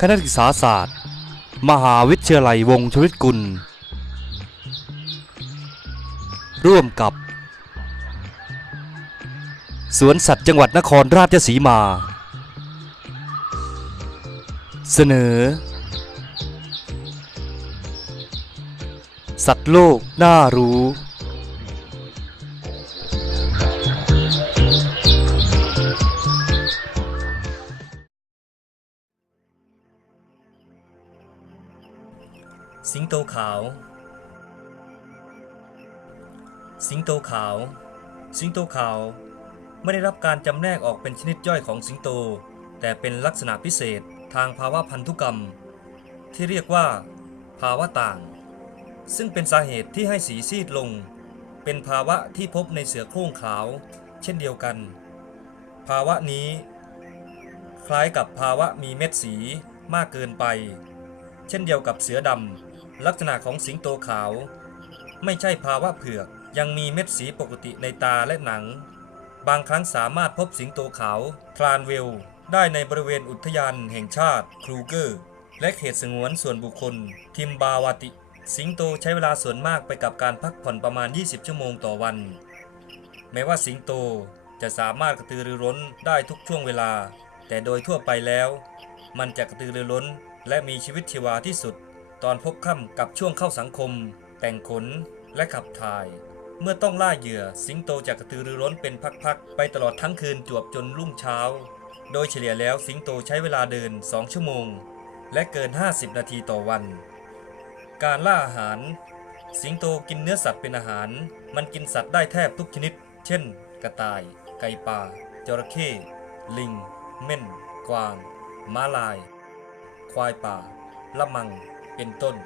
คณะศึกษาศาสตร์ มหาวิทยาลัยวงชวิตกุล ร่วมกับ สวนสัตว์จังหวัดนครราชสีมา เสนอ สัตว์โลกน่ารู้ สิงโตขาว สิงโตขาว สิงโตขาว ไม่ได้รับการจำแนกออกเป็นชนิดย่อยของสิงโต แต่เป็นลักษณะพิเศษทางภาวะพันธุกรรม ที่เรียกว่า ภาวะต่าง ซึ่งเป็นสาเหตุที่ให้สีซีดลง เป็นภาวะที่พบในเสือโคร่งขาว เช่นเดียวกัน ภาวะนี้ คล้ายกับภาวะมีเม็ดสีมากเกินไป เช่นเดียวกับเสือดำ ลักษณะของสิงโตขาว ไม่ใช่ภาวะเผือก ยังมีเม็ดสีปกติในตาและหนัง บางครั้งสามารถพบสิงโตขาวทรานเวล ได้ในบริเวณอุทยานแห่งชาติ ครูเกอร์ และเขตสงวนส่วนบุคคล ทิมบาวาติ สิงโตใช้เวลาส่วนมากไปกับการพักผ่อนประมาณ 20 ชั่วโมงต่อวัน แม้ว่าสิงโตจะสามารถกระตือรือร้นได้ทุกช่วงเวลา แต่โดยทั่วไปแล้ว มันจะกระตือรือร้นและมีชีวิตชีวาที่สุด ตอนพบค่ำกับช่วงเข้าสังคม แต่งขนและขับถ่าย เมื่อต้องล่าเหยื่อสิงโตจะกระตือรือร้นเป็นพักๆ ไปตลอดทั้งคืนจวบจนรุ่งเช้า โดยเฉลี่ยแล้วสิงโตใช้เวลาเดิน 2 ชั่วโมง และเกิน 50 นาทีต่อวัน การล่าอาหาร สิงโตกินเนื้อสัตว์เป็นอาหาร มันกินสัตว์ได้แทบทุกชนิด เช่น กระต่าย ไก่ป่าจระเข้ลิง เม่น กวาง ม้าลาย ควายป่า ละมัง เป็นต้น